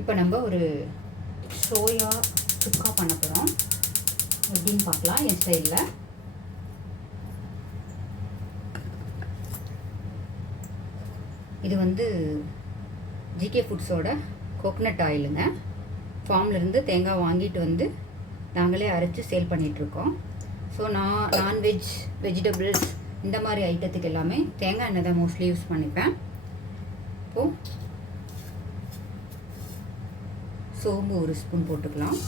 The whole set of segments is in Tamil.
இப்போ நம்ம ஒரு சோயா சுக்கா பண்ண போகிறோம். எப்படின்னு பார்க்கலாம் என் ஸ்டைலில். இது வந்து ஜிகே ஃபுட்ஸோட கோகனட் ஆயிலுங்க. ஃபார்ம்லேருந்து தேங்காய் வாங்கிட்டு வந்து நாங்களே அரைச்சி சேல் பண்ணிகிட்ருக்கோம். ஸோ நான் நான்வெஜ், வெஜிடபிள்ஸ் இந்த மாதிரி ஐட்டத்துக்கு எல்லாமே தேங்காய் எண்ணெய் தான் மோஸ்ட்லி யூஸ் பண்ணிப்பேன். இப்போது சோம்பு ஒரு ஸ்பூன் போட்டுக்கலாம்.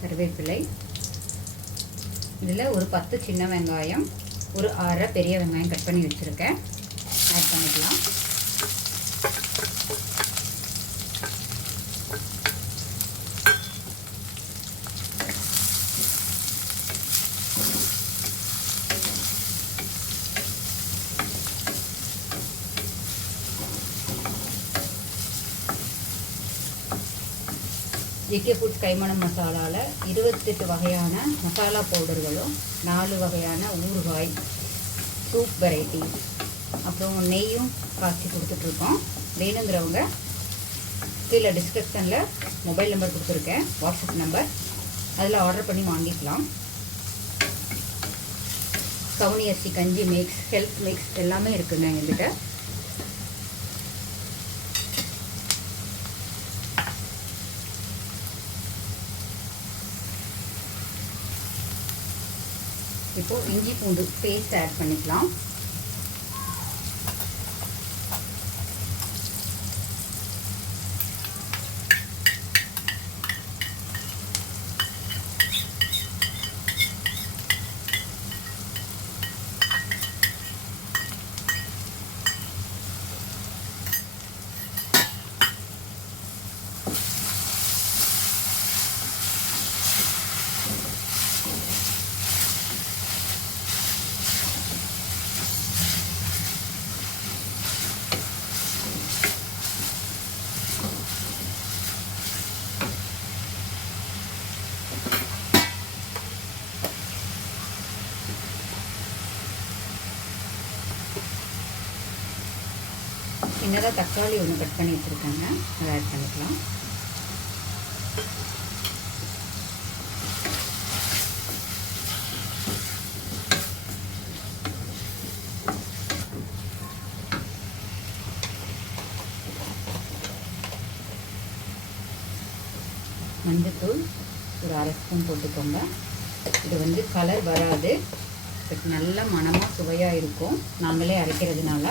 கருவேப்பிலை, இதில் ஒரு 10 சின்ன வெங்காயம், ஒரு 1/2 பெரிய வெங்காயம் கட் பண்ணி வச்சுருக்கேன், ஆட் பண்ணிக்கலாம். ஜிகே ஃபுட்ஸ் கைமணம் மசாலாவில் 28 வகையான மசாலா பவுடர்களும் 4 வகையான ஊறுகாய், சூப் வெரைட்டி, அப்புறம் நெய்யும் காய்ச்சி கொடுத்துட்ருக்கோம். வேணுங்கிறவங்க கீழே டிஸ்கிரிப்ஷனில் மொபைல் நம்பர் கொடுத்துருக்கேன், வாட்ஸ்அப் நம்பர், அதில் ஆர்டர் பண்ணி வாங்கிக்கலாம். கவுனி அரிசி கஞ்சி மிக்ஸ், ஹெல்த் மிக்ஸ் எல்லாமே இருக்குங்க எங்கள்கிட்ட. இப்போது இஞ்சி பூண்டு பேஸ்ட் ஆட் பண்ணிக்கலாம். சின்னதாக தக்காளி ஒன்று கட் பண்ணி வச்சுருக்காங்க, அதை ஆட் பண்ணிக்கலாம். மஞ்சத்தூள் ஒரு 1/2 ஸ்பூன் போட்டுக்கோங்க. இது வந்து கலர் வராது, பட் நல்ல மணமாக சுவையாக இருக்கும் நாங்களே அரைக்கிறதுனால.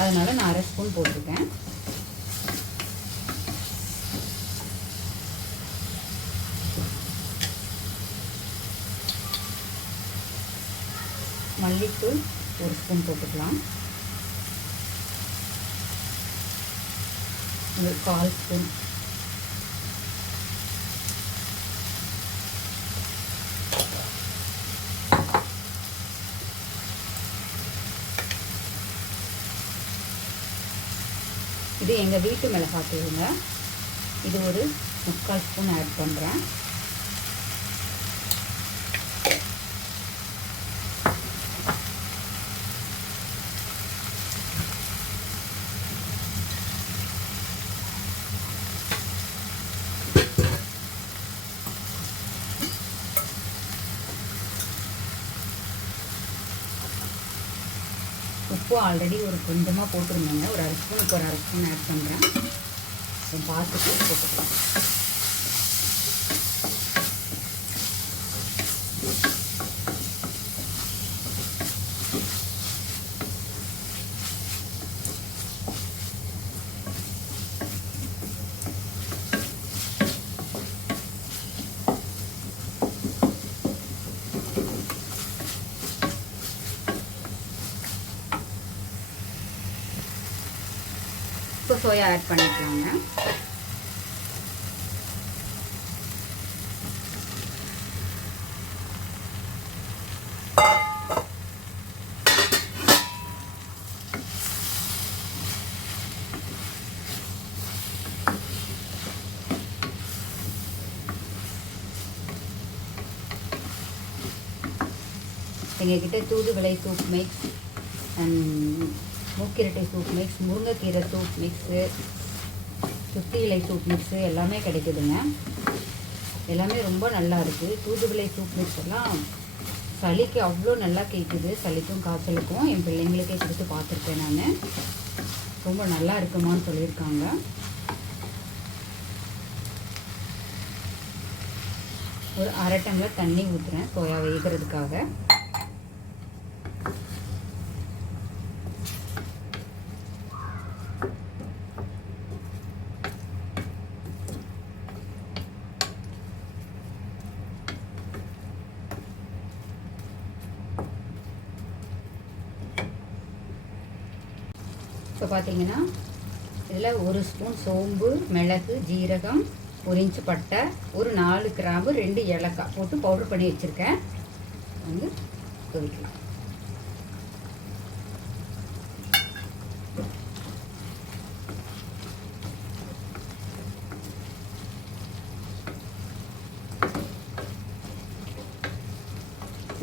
அதனால் நான் 1/2 ஸ்பூன் போட்டிருக்கேன். மல்லித்தூள் 1 ஸ்பூன் போட்டுக்கலாம். ஒரு 1/4 ஸ்பூன் இது எங்கள் வீட்டு மிளகாத்தூளுங்க. இது ஒரு 3/4 ஸ்பூன் ஆட் பண்ணுறேன். உப்பு ஆல்ரெடி ஒரு கொஞ்சமாக போட்டுருந்தேங்க, ஒரு 1/2 ஸ்பூனுக்கு ஒரு 1/2 ஸ்பூன் ஆட் பண்ணுறேன். பார்த்துட்டு போட்டுக்கலாம். இப்போ சோயா ஆட் பண்ணிக்கலாங்க. எங்ககிட்ட தூதுவளை சூப் மிக்ஸ் அண்ட் மூக்கிரட்டை சூப் மிக்ஸ், முருங்கைக்கீரை சூப் மிக்ஸு, சுத்தி இலை சூப் மிக்ஸு எல்லாமே கிடைக்குதுங்க. எல்லாமே ரொம்ப நல்லா இருக்குது. தூதுவளை சூப் மிக்ஸ் எல்லாம் சளிக்கு அவ்வளோ நல்லா கேட்குது. சளிக்கும் காய்ச்சலுக்கும் என் பிள்ளைங்களுக்கே கொடுத்து பார்த்துருக்கேன் நான். ரொம்ப நல்லா இருக்குமான்னு சொல்லியிருக்காங்க. ஒரு அரை டம்ளர் தண்ணி ஊற்றுறேன் சோயா வேகிறதுக்காக. இப்போ பார்த்தீங்கன்னா இதில் 1 ஸ்பூன் சோம்பு, மிளகு, ஜீரகம், 1 இன்ச்சு பட்டை, ஒரு 4 கிராம்பு, 2 ஏலக்காய் போட்டு பவுடர் பண்ணி வச்சுருக்கேன். வந்து துவைக்கலாம்.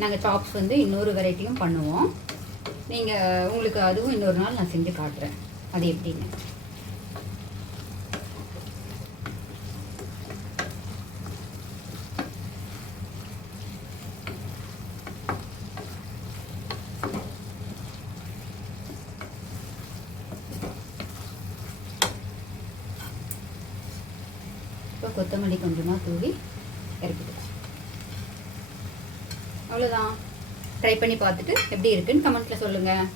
நாங்கள் சாப்ஸ் வந்து இன்னொரு வெரைட்டியும் பண்ணுவோம். நீங்கள் உங்களுக்கு அதுவும் இன்னொரு நாள் நான் செஞ்சு காட்டுறேன் அது எப்படின்னு. இப்போ கொத்தமல்லி கொஞ்சமாக தூவி இறக்கிடுவோம். அவ்வளோதான். ட்ரை பண்ணி பார்த்துட்டு எப்படி இருக்குன்னு கமெண்ட்டில் சொல்லுங்கள்.